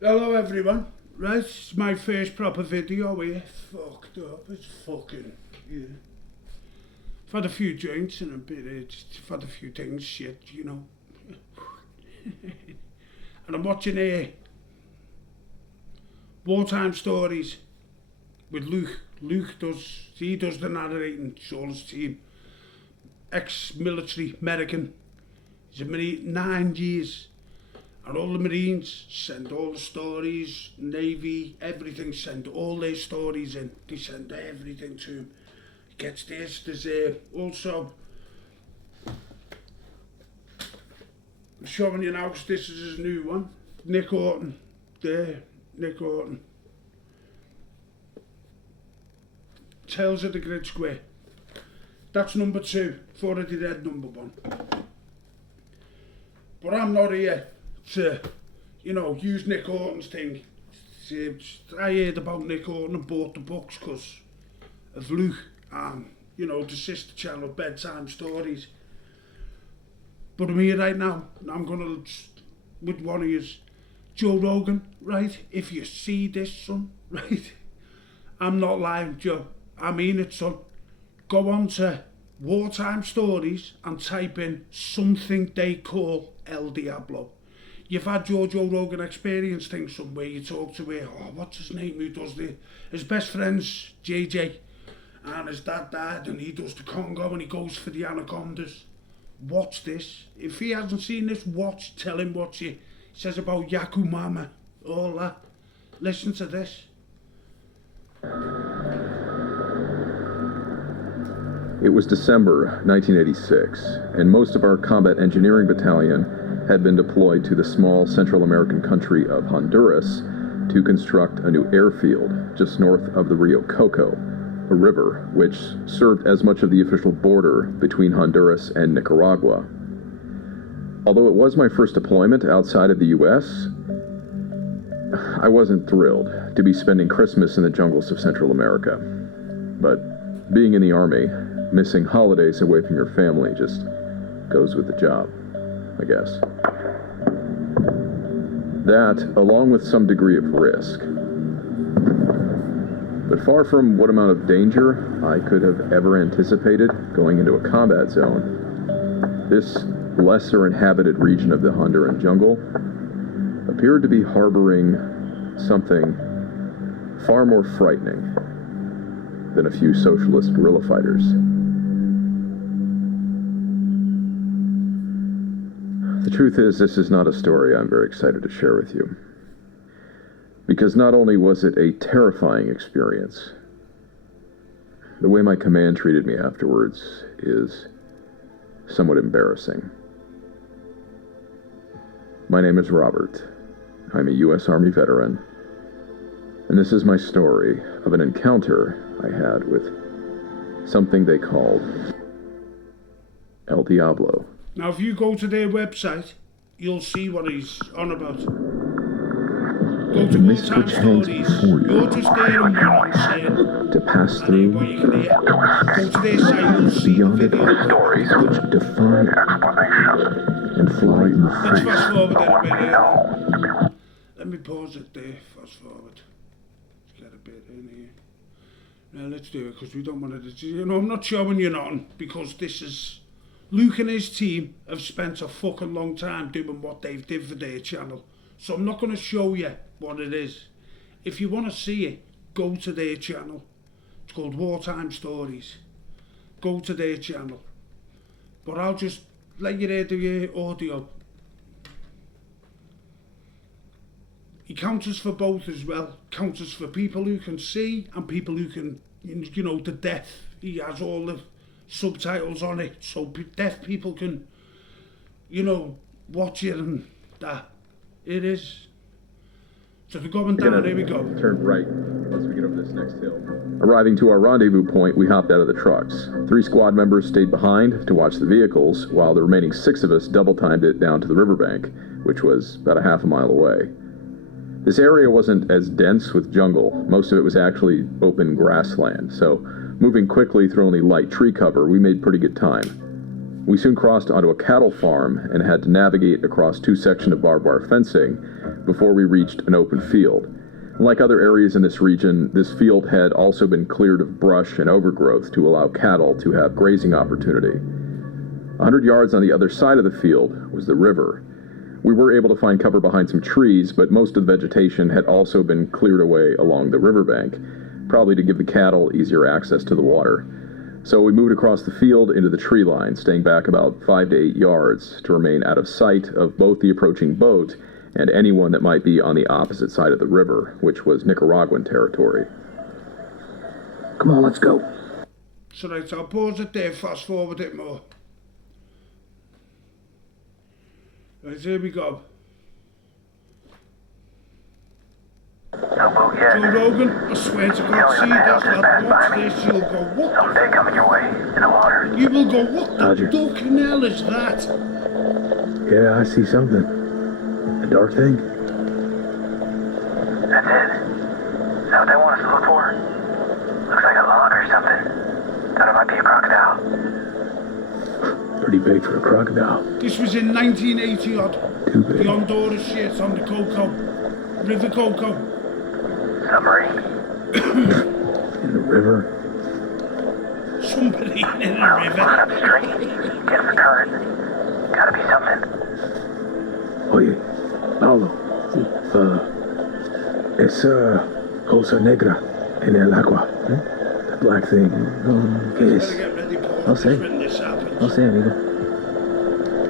Hello everyone, right, it's my first proper video here, fucked up, it's fucking, yeah. I've had a few joints and a bit, just had a few things, shit, you know. And I'm watching Wartime Stories with Luke. He does the narrating, Shaw's team. Ex-military American, he's a Marine, 9 years. And all the Marines send all the stories, Navy, everything, send all their stories in. They send everything to him. He gets this, there's also, I'm showing you now because this is his new one. Nick Horton, there, Nick Horton. Tales of the Grid Square. That's number 2, I've already read number 1. But I'm not here to, you know, use Nick Horton's thing. I heard about Nick Horton and bought the books because of Luke and, you know, the sister channel Bedtime Stories. But I'm here right now and I'm gonna, with one of yous, Joe Rogan, right? If you see this, son, right? I'm not lying, Joe. I mean it, son. Go on to Wartime Stories and type in something they call El Diablo. You've had your Joe Rogan experience thing somewhere, you talk to what's his name, who does his best friend's JJ, and his dad died and he does the Congo and he goes for the anacondas. Watch this. If he hasn't seen this, tell him what he says about yakumama, all that. Listen to this. It was December 1986, and most of our combat engineering battalion had been deployed to the small Central American country of Honduras to construct a new airfield just north of the Rio Coco, a river which served as much of the official border between Honduras and Nicaragua. Although it was my first deployment outside of the U.S., I wasn't thrilled to be spending Christmas in the jungles of Central America. But being in the Army, missing holidays away from your family just goes with the job, I guess. That, along with some degree of risk. But far from what amount of danger I could have ever anticipated going into a combat zone, this lesser inhabited region of the Honduran jungle appeared to be harboring something far more frightening than a few socialist guerrilla fighters. The truth is, this is not a story I'm very excited to share with you. Because not only was it a terrifying experience, the way my command treated me afterwards is somewhat embarrassing. My name is Robert. I'm a U.S. Army veteran, and this is my story of an encounter I had with something they called El Diablo. Now if you go to their website, you'll see what he's on about. Go to Wartime Stories. You're just there and what I'm saying. To pass through What you can hear. Go to their site, you'll see the video. stories which defy and fly in the Let's face fast forward of a bit what we here. know. Let me pause it there, fast forward. Let's get a bit in here. Now let's do it because we don't want to, you know, I'm not showing you nothing because this is, Luke and his team have spent a fucking long time doing what they've did for their channel. So I'm not going to show you what it is. If you want to see it, go to their channel. It's called Wartime Stories. Go to their channel. But I'll just let you hear the audio. He counters for both as well. Counters for people who can see and people who can, you know, the deaf. He has all the subtitles on it so deaf people can, you know, watch it and that. It is. So they're going down, here we go. Turn right once we get over this next hill. Arriving to our rendezvous point, we hopped out of the trucks. 3 squad members stayed behind to watch the vehicles, while the remaining 6 of us double-timed it down to the riverbank, which was about a half a mile away. This area wasn't as dense with jungle. Most of it was actually open grassland, so moving quickly through only light tree cover, we made pretty good time. We soon crossed onto a cattle farm and had to navigate across 2 sections of barbed wire fencing before we reached an open field. Like other areas in this region, this field had also been cleared of brush and overgrowth to allow cattle to have grazing opportunity. 100 yards on the other side of the field was the river. We were able to find cover behind some trees, but most of the vegetation had also been cleared away along the riverbank, probably to give the cattle easier access to the water. So we moved across the field into the tree line, staying back about 5 to 8 yards to remain out of sight of both the approaching boat and anyone that might be on the opposite side of the river, which was Nicaraguan territory. Come on, let's go. So right, I'll pause it there, fast forward it more. Right, here we go. No boat yet. Joe Rogan, I swear to God, see this, lad, watch this, you'll go, what Someday coming your way, in the water. You will go, what the Roger. fucking hell is that? Yeah, I see something. A dark thing? That's it. Is that what they want us to look for? Looks like a log or something. Thought it might be a crocodile. Pretty big for a crocodile. This was in 1980 odd. Too big. The Honduras shit on the Coco. River Coco. Submarine. In the river? Somebody in a Well, it's flying river. upstream. Against the current. Gotta be something. Oye, Paulo. Es cosa negra en el agua. The black thing. ¿Qué Better es? get ready, Paul. I'll say. When this happens. No sé, amigo.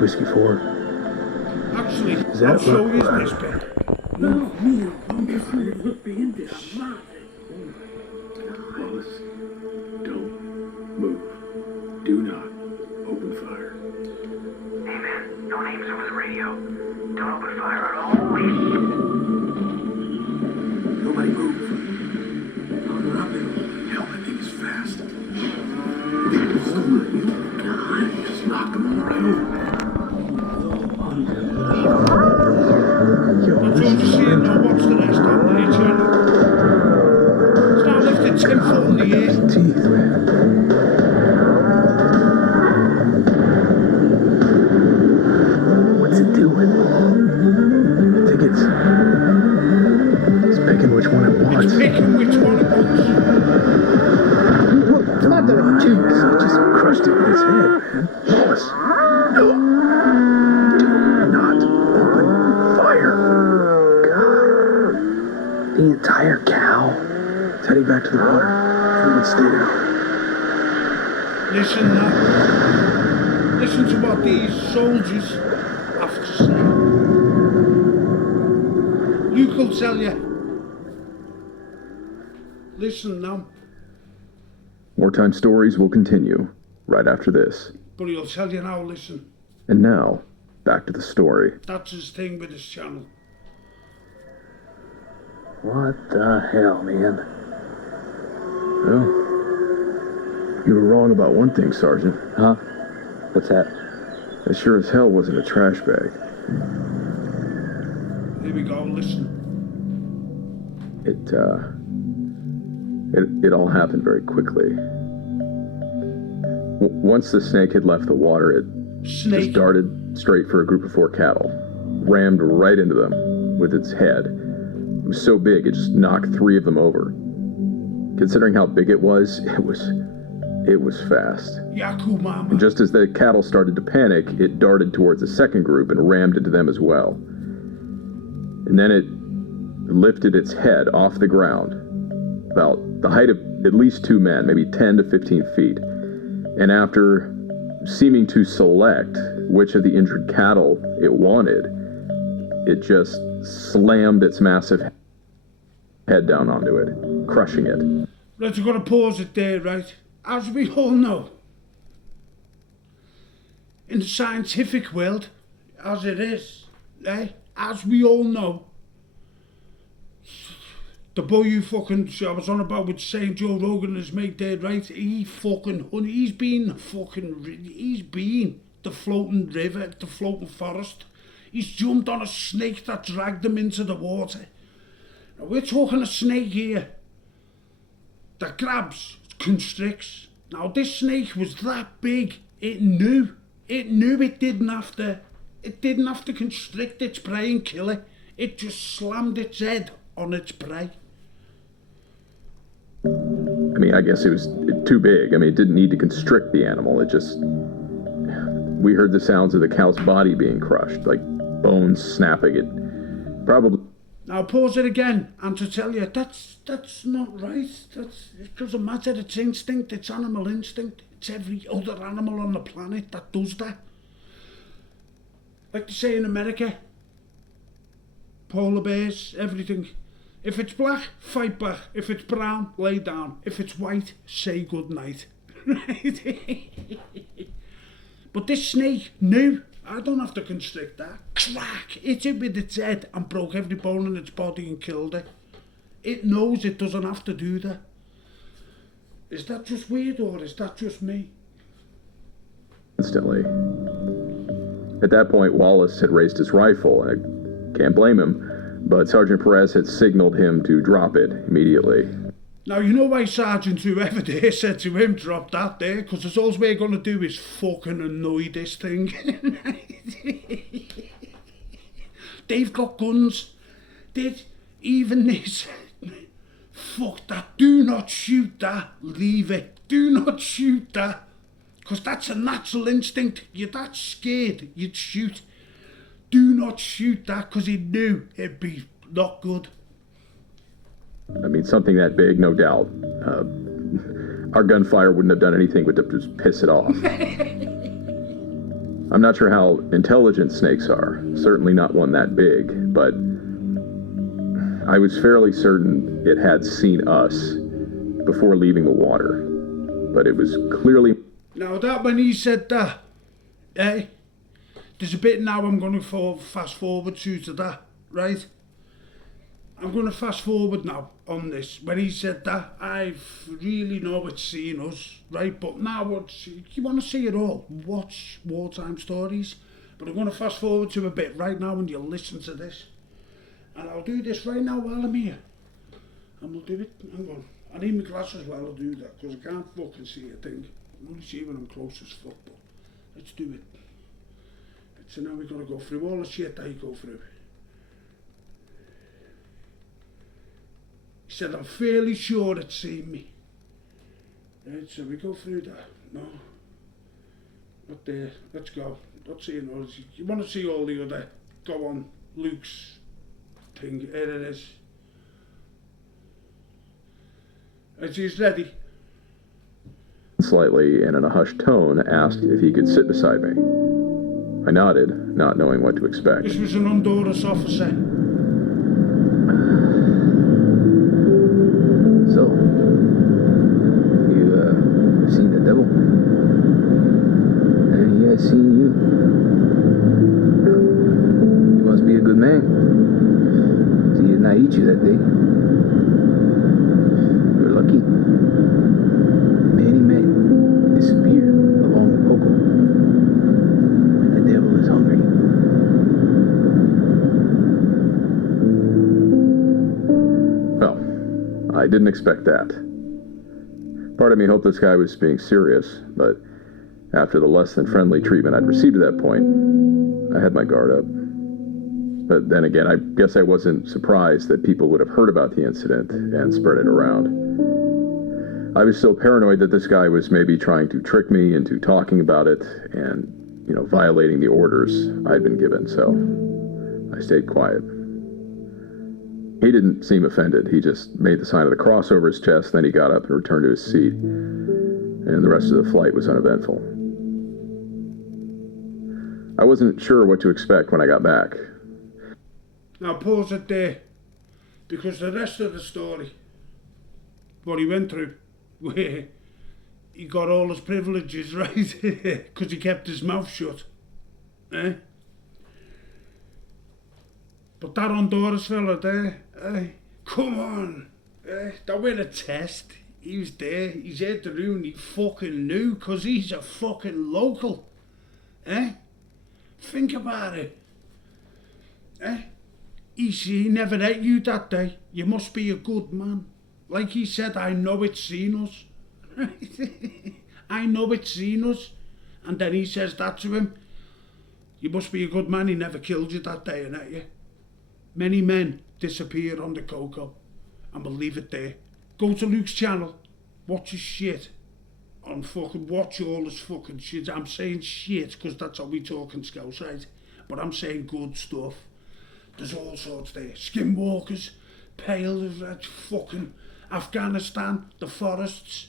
Whiskey 4. Actually, Is that I'll show you what- this bit. Wallace, don't move. Do not open fire. Hey man, no names over the radio. Don't open fire at all. Holy Nobody move. Hell, that thing is fast. God, just knock them all right over. Yo, Don't you see it now? Watch the rest on the channel. It's now lifted 10 foot in the air. teeth, man. What's it doing? I think it's picking which one it wants. It's picking which one it wants. Jeez, it just crushed it with its head, man. Wallace, no. Do not open fire. God. The entire cow. It's heading back to the water. Everyone stay down. Listen now. Listen to what these soldiers have to say. Luke will tell you. Listen now. Wartime stories will continue right after this. But he'll tell you now, listen. And now, back to the story. That's his thing with his channel. What the hell, man? Well, you were wrong about one thing, Sergeant. Huh? What's that? That sure as hell wasn't a trash bag. Here we go, listen. It all happened very quickly. Once the snake had left the water, it Snake. just darted straight for a group of 4 cattle, rammed right into them with its head. It was so big, it just knocked 3 of them over. Considering how big it was fast. Yakumama. And just as the cattle started to panic, it darted towards the second group and rammed into them as well. And then it lifted its head off the ground, about the height of at least 2 men, maybe 10 to 15 feet. And after seeming to select which of the injured cattle it wanted, it just slammed its massive head down onto it, crushing it. Right, we've got to pause it there, right? As we all know, in the scientific world, as it is, right? As we all know, the boy you fucking, I was on about with saying Joe Rogan and his mate there, right? He's been the floating river, the floating forest. He's jumped on a snake that dragged him into the water. Now we're talking a snake here that grabs, constricts. Now this snake was that big, it knew It knew it didn't have to constrict its prey and kill it. It just slammed its head on its prey. I mean, I guess it was too big. I mean, it didn't need to constrict the animal. It just... We heard the sounds of the cow's body being crushed, like bones snapping. It probably... Now pause it again, and to tell you, that's not right. It doesn't matter, it's instinct, it's animal instinct. It's every other animal on the planet that does that. Like they say in America, polar bears, everything. If it's black, fight back. If it's brown, lay down. If it's white, say good night. But this snake knew, I don't have to constrict that. Crack! Hit it with its head and broke every bone in its body and killed it. It knows it doesn't have to do that. Is that just weird or is that just me? Instantly. At that point, Wallace had raised his rifle, and I can't blame him, but Sergeant Perez had signaled him to drop it immediately. Now, you know why Sergeant whoever there said to him, drop that there? Because that's all we're going to do is fucking annoy this thing. They've got guns. Even this. Fuck that. Do not shoot that. Leave it. Do not shoot that. Because that's a natural instinct. You're that scared, you'd shoot. Do not shoot that because he knew it'd be not good. I mean, something that big, no doubt. Our gunfire wouldn't have done anything but to just piss it off. I'm not sure how intelligent snakes are. Certainly not one that big, but I was fairly certain it had seen us before leaving the water. But it was clearly... Now that when he said that, there's a bit now I'm going to fast forward to that, right? I'm going to fast forward now on this. When he said that, I really know it's seen us, right? But now, you want to see it all, watch wartime stories. But I'm going to fast forward to a bit right now and you'll listen to this. And I'll do this right now while I'm here. And we'll do it. Hang on. I need my glasses while I do that, because I can't fucking see a thing. I only see when I'm close as fuck, but let's do it. So now we've got to go through all the shit that you go through. He said, I'm fairly sure it's seen me. Right, so we go through that. No. Not there. Let's go. Not seeing all this. You want to see all the other, go on, Luke's thing. Here it is. As he's ready. Slightly and in a hushed tone asked if he could sit beside me. I nodded, not knowing what to expect. This was an Honduras officer. So, you, seen the devil? And he has seen you. You must be a good man. So he did not eat you that day. You're lucky. Many men disappear along the Coco when the devil is hungry. Well, I didn't expect that. Part of me hoped this guy was being serious, but after the less than friendly treatment I'd received at that point, I had my guard up. But then again, I guess I wasn't surprised that people would have heard about the incident and spread it around. I was still paranoid that this guy was maybe trying to trick me into talking about it and, violating the orders I'd been given, so I stayed quiet. He didn't seem offended. He just made the sign of the cross over his chest, then he got up and returned to his seat, and the rest of the flight was uneventful. I wasn't sure what to expect when I got back. Now pause it there, because the rest of the story, what he went through, where he got all his privileges, right? Because he kept his mouth shut. But that Honduras fella there, come on. That were a test. He was there, he's at the room, he fucking knew, because he's a fucking local. Think about it. He never ate you that day. You must be a good man. Like he said, I know it's seen us. I know it's seen us. And then he says that to him. You must be a good man, he never killed you that day, innit you? Many men disappear on the cocoa, and we'll leave it there. Go to Luke's channel, watch his shit, and fucking watch all his fucking shit. I'm saying shit, because that's how we talk in Scouse, right? But I'm saying good stuff. There's all sorts there. Skinwalkers, pale, fucking Afghanistan, the forests.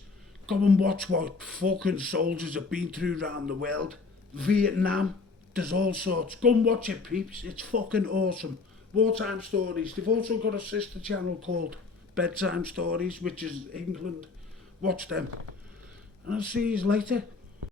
Go and watch what fucking soldiers have been through around the world. Vietnam, there's all sorts. Go and watch it, peeps. It's fucking awesome. Wartime stories. They've also got a sister channel called Bedtime Stories, which is England. Watch them. And I'll see you later.